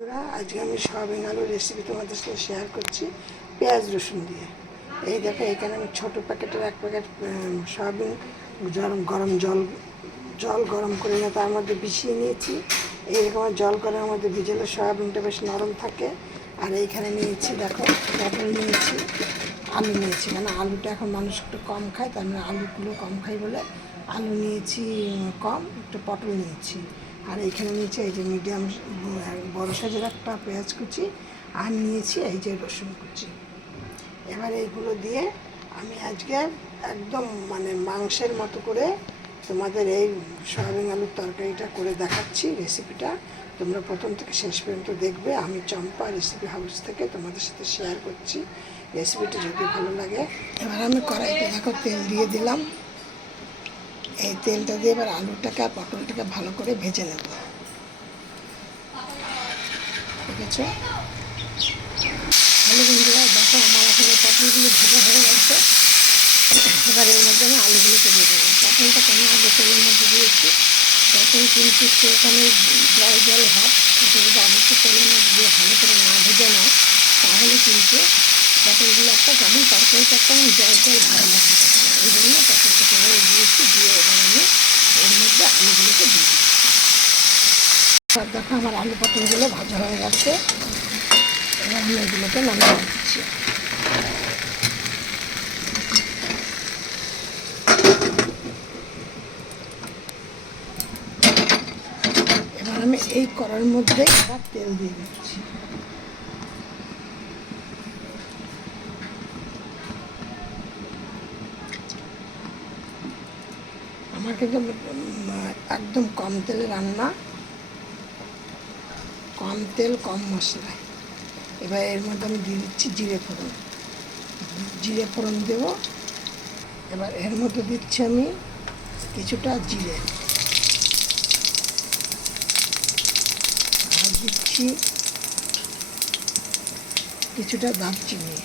আজকে আমি সয়াবিন আলুর রেসিপি তোমাদের সাথে শেয়ার করছি পেঁয়াজ রসুন দিয়ে। এই দেখো, এখানে আমি ছোটো প্যাকেটের 1 প্যাকেট সয়াবিন গরম জল গরম করে নিয়ে তার মধ্যে মিশিয়ে নিয়েছি। এইরকম জল গরমের মধ্যে ভিজালে সয়াবিনটা বেশ নরম থাকে। আর এইখানে নিয়েছি, দেখো, পটল নিয়েছি, আলু নিয়েছি, মানে আলুটা এখন মানুষ একটু কম খায়, তার মানে আলুগুলো কম খাই বলে আলু নিয়েছি কম, একটু পটল নিয়েছি। আর এইখানে নিয়েছি এই যে মিডিয়াম বড় সাইজের একটা পেঁয়াজ কুচি, আর নিয়েছি এই যে রসুন কুচি। এবার এইগুলো দিয়ে আমি আজকে একদম মানে মাংসের মতো করে তোমাদের এই সয়াবিন আলুর তরকারিটা করে দেখাচ্ছি। রেসিপিটা তোমরা প্রথম থেকে শেষ পর্যন্ত দেখবে। আমি চম্পা রেসিপি হাউস থেকে তোমাদের সাথে শেয়ার করছি। রেসিপিটা যদি ভালো লাগে, এবার আমি কড়াইতে দেখো তেল দিয়ে দিলাম। এই তেলটা দিয়ে এবার আলুটাকে আর পটলটাকে ভালো করে ভেজে নেব, ঠিক আছে? ভালো বন্ধুরা, দেখো আমার এখানে পটলগুলো ভাজা হয়ে গেছে। এবার এর মধ্যে আমি আলুগুলোকে দিয়ে দেবো। পটলটা কেন আগে তেলের মধ্যে দিয়েছি, পটল কিন্তু সেখানে জল ভাব, যদি আলুকে তেলের মধ্যে দিয়ে ভালো করে না ভেজে নাও তাহলে কিন্তু পটলগুলো একটা কেমন তরকারিটা একটা জল ভালো লাগবে। এই জন্য পটলটাকে দিয়েছি, দিয়ে এবার আমি এর মধ্যে আলুগুলোকে দিয়ে দিচ্ছি। এবার দেখো আমার আলু পটলগুলো ভাজা হয়ে গেছে। এবার আমি এগুলোকে নামিয়ে দিচ্ছি। এবার আমি এই কড়ার মধ্যে আবার তেল দিয়ে দিচ্ছি। আমার কিন্তু একদম কম তেলে রান্না, কম তেল কম মশলা। এবার এর মধ্যে আমি দিয়ে দিচ্ছি জিরে ফোড়ন দেব। এবার এর মধ্যে দিচ্ছি আমি কিছুটা জিরে, আর দিচ্ছি কিছুটা দারচিনি,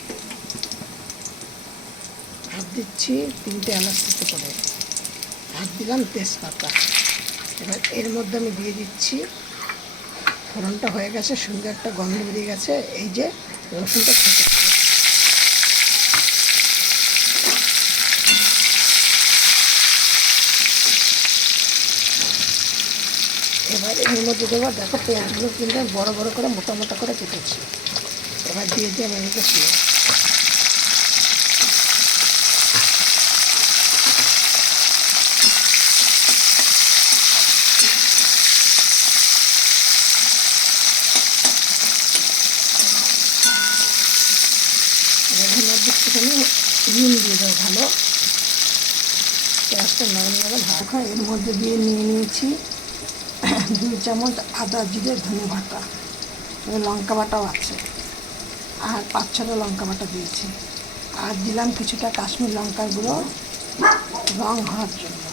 আর দিচ্ছি 3টে এলাচ দিতে করে, আর দিলাম তেজপাতা। এবার এর মধ্যে আমি দিয়ে দিচ্ছি, ফোড়নটা হয়ে গেছে, সুন্দর একটা গন্ধ বেরিয়ে গেছে, এই যে রসুনটা খেতে হবে। এবার এর মধ্যে দেবো, দেখো পেঁয়াজগুলো কিন্তু বড় বড় করে মোটা মোটা করে কেটেছি। এবার দিয়ে দিয়ে আমি এটাকে পেঁয়াজ, এর মধ্যে একটুখানি নুন দিয়ে দেবো, ভালো পেঁয়াজটা নরম নরম ভাজা। এর মধ্যে দিয়ে নিয়ে নিয়েছি 2 চামচ আদা জিরে ধনে বাটা, লঙ্কা বাটাও আছে, আর 5-6টা লঙ্কা বাটা দিয়েছি, আর দিলাম কিছুটা কাশ্মীর লঙ্কার গুঁড়ো রং হওয়ার জন্য,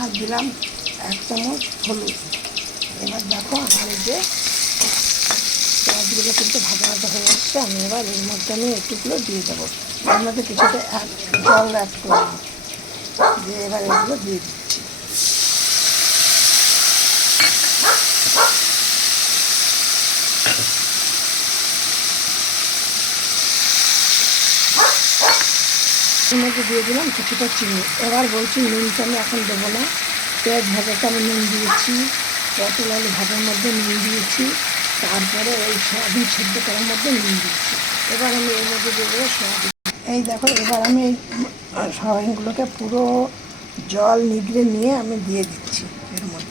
আর দিলাম 1 চামচ হলুদ। এবার দেখো আমার এই যে পেঁয়াজগুলো কিন্তু ভাজা ভাজা হয়ে যাচ্ছে। আমি এবার এর মধ্যে আমি একটুগুলো দিয়ে দেবো, এর মধ্যে কিছুটা জল অ্যাড করবো, দিয়ে এবার এগুলো দিয়ে দিচ্ছি। এর মধ্যে দিয়ে দিলাম কিছুটা চিনি। এবার বলছি নুনটা আমি এখন দেবো না, পেঁয়াজ ভাজাতে আমি নুন দিয়েছি, পটল আলু ভাজার মধ্যে নুন দিয়েছি, তারপরে ওই সয়াবিন সেদ্ধ করার মধ্যে নুন দিয়েছি। এবার আমি এর মধ্যে দেবো সয়াবিন। এই দেখো, এবার আমি এই সয়াবিনগুলোকে পুরো জল নিগড়ে নিয়ে আমি দিয়ে দিচ্ছি এর মধ্যে।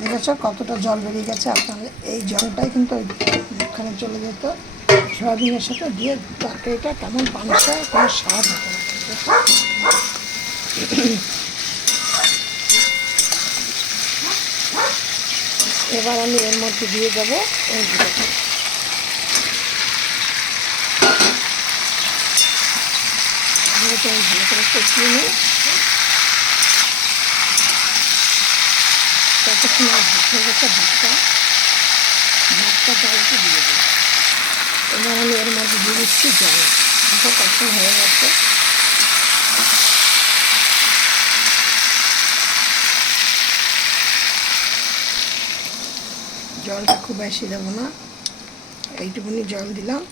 দেখেছো কতটা জল বেরিয়ে গেছে? আপনাদের এই জলটাই কিন্তু ওখানে চলে যেত সয়াবিনের সাথে, দিয়ে তরকারিটা কেমন পানিটা কোনো স্বাদ হতো না। এবার আমি এর মধ্যে দিয়ে দেবো এইগুলোকে, আমি ভালো করে কষিয়ে নিই। এখন আর ভাত হয়ে গেছে, ভাতটা জলটা দিয়ে দিই। এবার আমি এর মধ্যে দিয়ে দিচ্ছি জল। দেখো কত হয়ে গেছে। জলটা খুব বেশি দেবো না, এইটুকুনি জল দিলাম।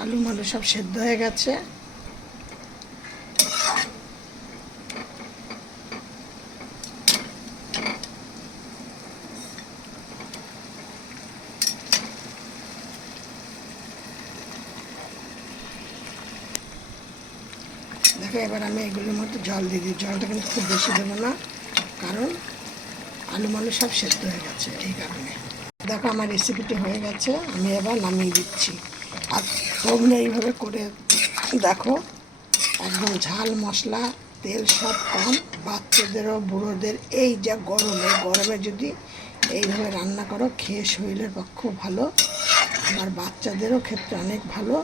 আলু মালু সব সেদ্ধ হয়ে গেছে। দেখো এবার আমি এগুলোর মধ্যে জল দিয়ে দিই। জলটা কিন্তু খুব বেশি দেবো না, কারণ আলু মালু সব সেদ্ধ হয়ে গেছে এই কারণে। দেখো আমার রেসিপিটি হয়ে গেছে, আমি এবার নামিয়ে দিচ্ছি। আর তোমরা এইভাবে করে দেখো, একদম ঝাল মশলা তেল সব কম, বাচ্চাদেরও বুড়োদের এই যা গরমে যদি এইভাবে রান্না করো, খেয়ে শরীরের পক্ষেও ভালো, আর বাচ্চাদেরও ক্ষেত্রে অনেক ভালো,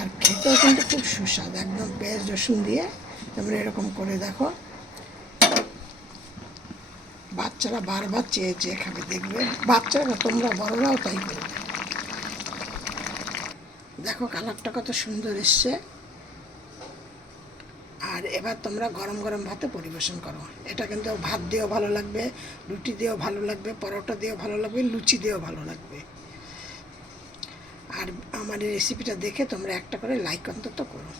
আর খেতেও কিন্তু খুব সুস্বাদু। একদম পেঁয়াজ রসুন দিয়ে তোমরা এরকম করে দেখো, বাচ্চারা বারবার চেয়ে চেয়ে খাবে, দেখবে বাচ্চারা তোমরা বড়রাও তাই করবে। দেখো কালারটা কত সুন্দর এসছে। আর এবার তোমরা গরম গরম ভাতে পরিবেশন করো। এটা কিন্তু ভাত দিয়েও ভালো লাগবে, রুটি দিয়েও ভালো লাগবে, পরোটা দিয়েও ভালো লাগবে, লুচি দিয়েও ভালো লাগবে। আর আমার এই রেসিপিটা দেখে তোমরা একটা করে লাইক অন্তত করো।